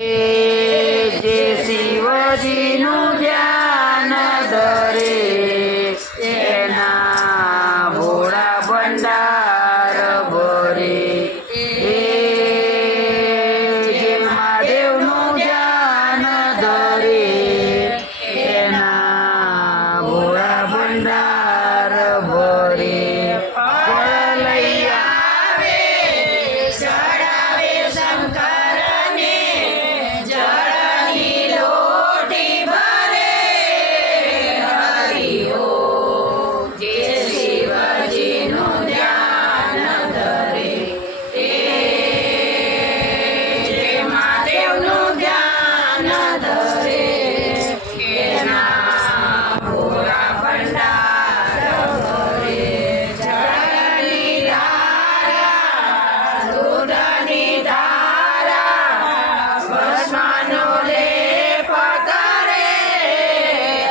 જે શિવજીનું ધ્યાન ધરે એના ભોળા ભંડાર ભરે. જે મહાદેવનું ધ્યાન ધરે એના ભોળા ભંડાર ભરે. ફળ લઈ આવે ચડાવે શંકરને જળની લોટી ભરે. હરિ ઓમ. જે શિવજીનું ધ્યાન ધરે જે મહાદેવનું ધ્યાન ધરે એના ભોળા ભંડાર ભરે. જળની ધારા દૂધની ધારા ભસ્મનો લેપ કરે.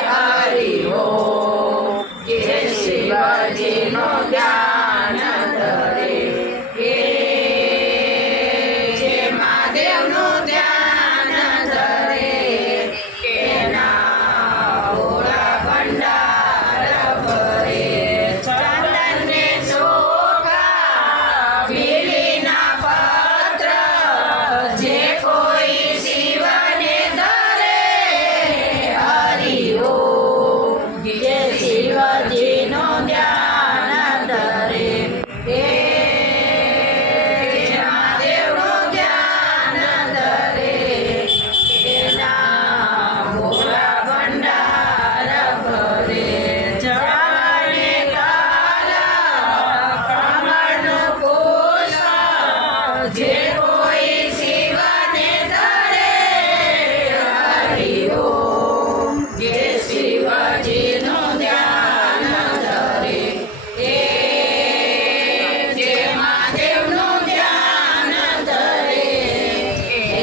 હરિ ઓમ. જે શિવજીનું ધ્યાન ધરે જે મહાદેવનું ધ્યાન ધરે એના ભોળા ભંડાર ભરે. ચંદનને ચોખા બીલીના પત્ર જે કોઈ શિવને ધરે. હરિ ઓમ. જે શિવજીનું ધ્યાન ધરે જે મહાદેવનું ધ્યાન ધરે એના ભોળા ભંડાર ભરે. જળને કાલા કમળનું પુષ્પ જે કોઈ શિવને ધરે. હરિ ઓમ. જે શિવજીનું ધ્યાન ધરે જે મહાદેવનું ધ્યાન ધરે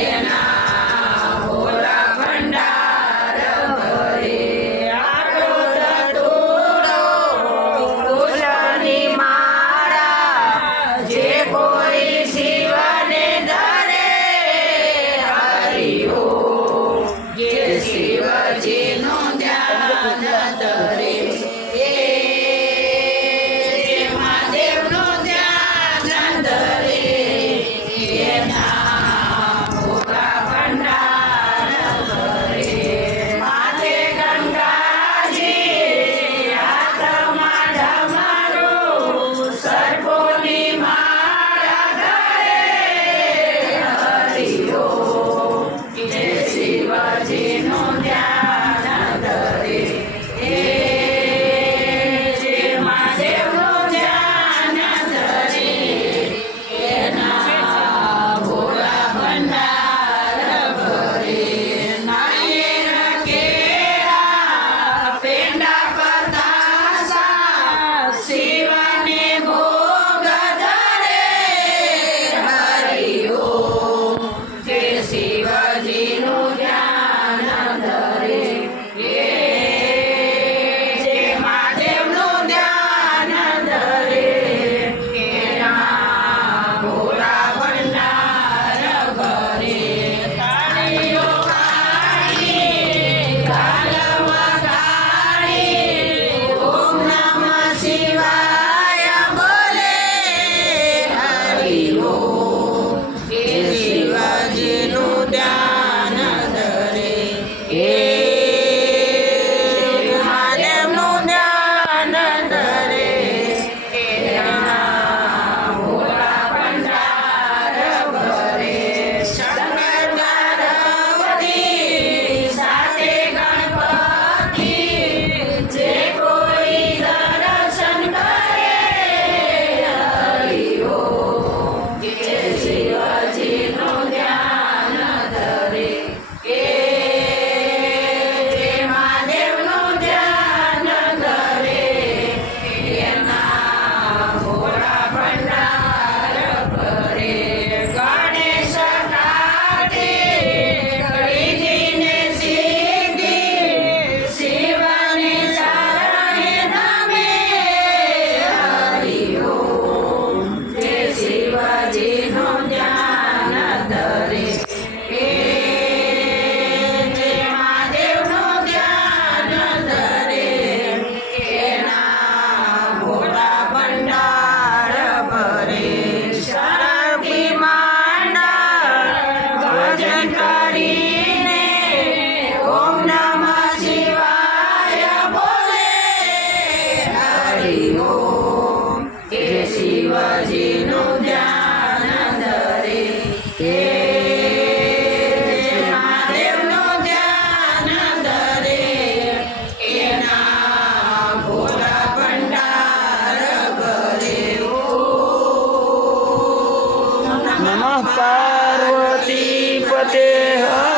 એના ભોળા ભંડાર ભરે. આટલો ધતૂરો ફૂલની માળા જે કોઈ શિવને ધરે. હરિ ઓમ. જે શિવજીનું ધ્યાન ધરે જે મહાદેવનું ધ્યાન ધરે એના ભોળા ભંડાર ભરે. માથે ગંગાજી હાથમાં ડમરું સર્પોની માળા ધરે. હરિ ઓમ. જે શિવજીનું ધ્યાન ધરે જે મહાદેવનું ધ્યાન ધરે એના ભોળા ભંડાર ભરે. નાળિયેર કેળા પેંડા પતાસા શિવને ભોગ ધરે. હરિ ઓમ. જે શિવજીનું ધ્યાન ધરે જે મહાદેવનું ધ્યાન ધરે એના ભોળા ભંડાર ભરે. તાળીઓ પાડી તાલ વગાડી ઓમ નમઃ શિવાય બોલે. હરિ ઓમ. જે શિવજીનું ધ્યાન પાર્વતી પતે હર